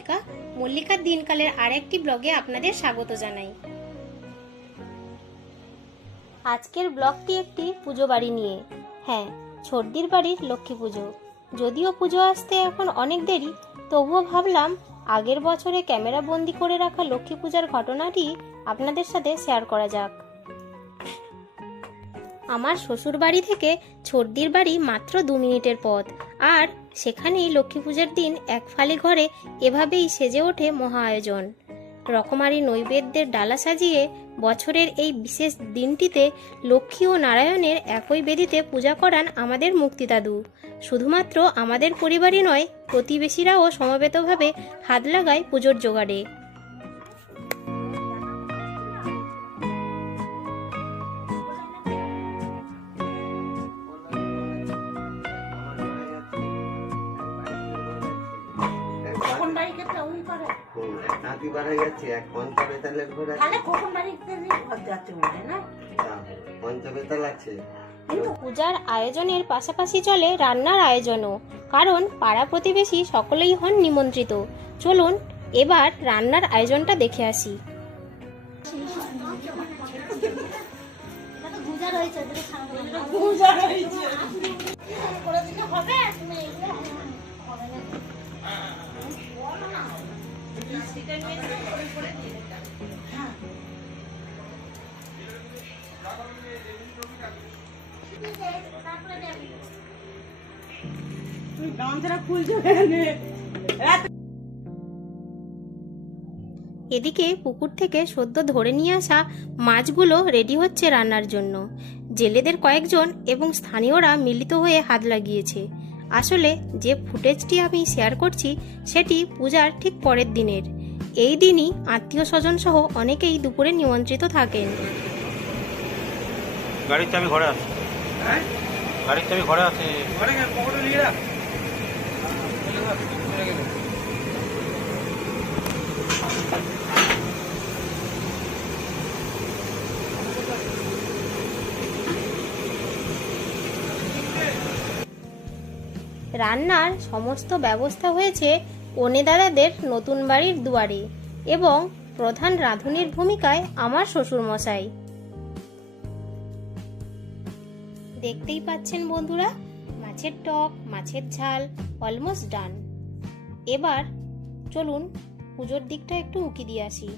মল্লিকা। মল্লিকার দিনকালের আরেকটি ব্লগে আপনাদের স্বাগত জানাই। আজকের ব্লগটি একটি পুজো বাড়ি নিয়ে। হ্যাঁ, ছর্দির বাড়ির লক্ষ্মী পুজো। যদিও পুজো আসতে এখন অনেক দেরি, তবুও ভাবলাম আগের বছরে ক্যামেরা বন্দি করে রাখা লক্ষ্মী পূজার ঘটনাটি আপনাদের সাথে শেয়ার করা যাক। আমার শ্বশুর বাড়ি থেকে ছর্দির বাড়ি মাত্র 2 মিনিটের পথ, আর সেখানেই লক্ষ্মী পূজার দিন এক ফালি ঘরে এভাবেই সেজে ওঠে মহা আয়োজন। রকমারি নৈবেদ্যের ডালা সাজিয়ে বছরের এই বিশেষ দিনটিতে লক্ষ্মী ও নারায়ণের একই বেদিতে পূজা করান আমাদের মুক্তিদাদু। শুধুমাত্র আমাদের পরিবারই নয়, প্রতিবেশীরাও সমবেতভাবে হাত লাগায় পুজোর জোগাড়ে। পূজার আয়োজনের পাশাপাশি চলে রান্নার আয়োজনও, কারণ পাড়া প্রতিবেশী সকলেই হন নিমন্ত্রিত। চলুন এবার রান্নার আয়োজনটা দেখে আসি। এদিকে পুকুর থেকে সদ্য ধরে নিয়ে আসা মাছগুলো রেডি হচ্ছে রান্নার জন্য। জেলেদের কয়েকজন এবং স্থানীয়রা মিলিত হয়ে হাত লাগিয়েছে। আসলে যে ফুটেজটি আমি শেয়ার করছি সেটি পূজার ঠিক পরের দিনের। এই দিনই আত্মীয় স্বজন সহ অনেকেই দুপুরে নিমন্ত্রিত থাকেন। গাড়ির চাবি ঘরে আছে। গাড়ির চাবি ঘরে আছে। রান্নার সমস্ত ব্যবস্থা হয়েছে কনে দাদাদের নতুন বাড়ির দুয়ারে, এবং প্রধান রাঁধুনির ভূমিকায় আমার শ্বশুর মশাই। দেখতেই পাচ্ছেন বন্ধুরা, মাছের টক, মাছের ঝাল অলমোস্ট ডান। এবার চলুন পুজোর দিকটা একটু উকি দিয়ে আসি।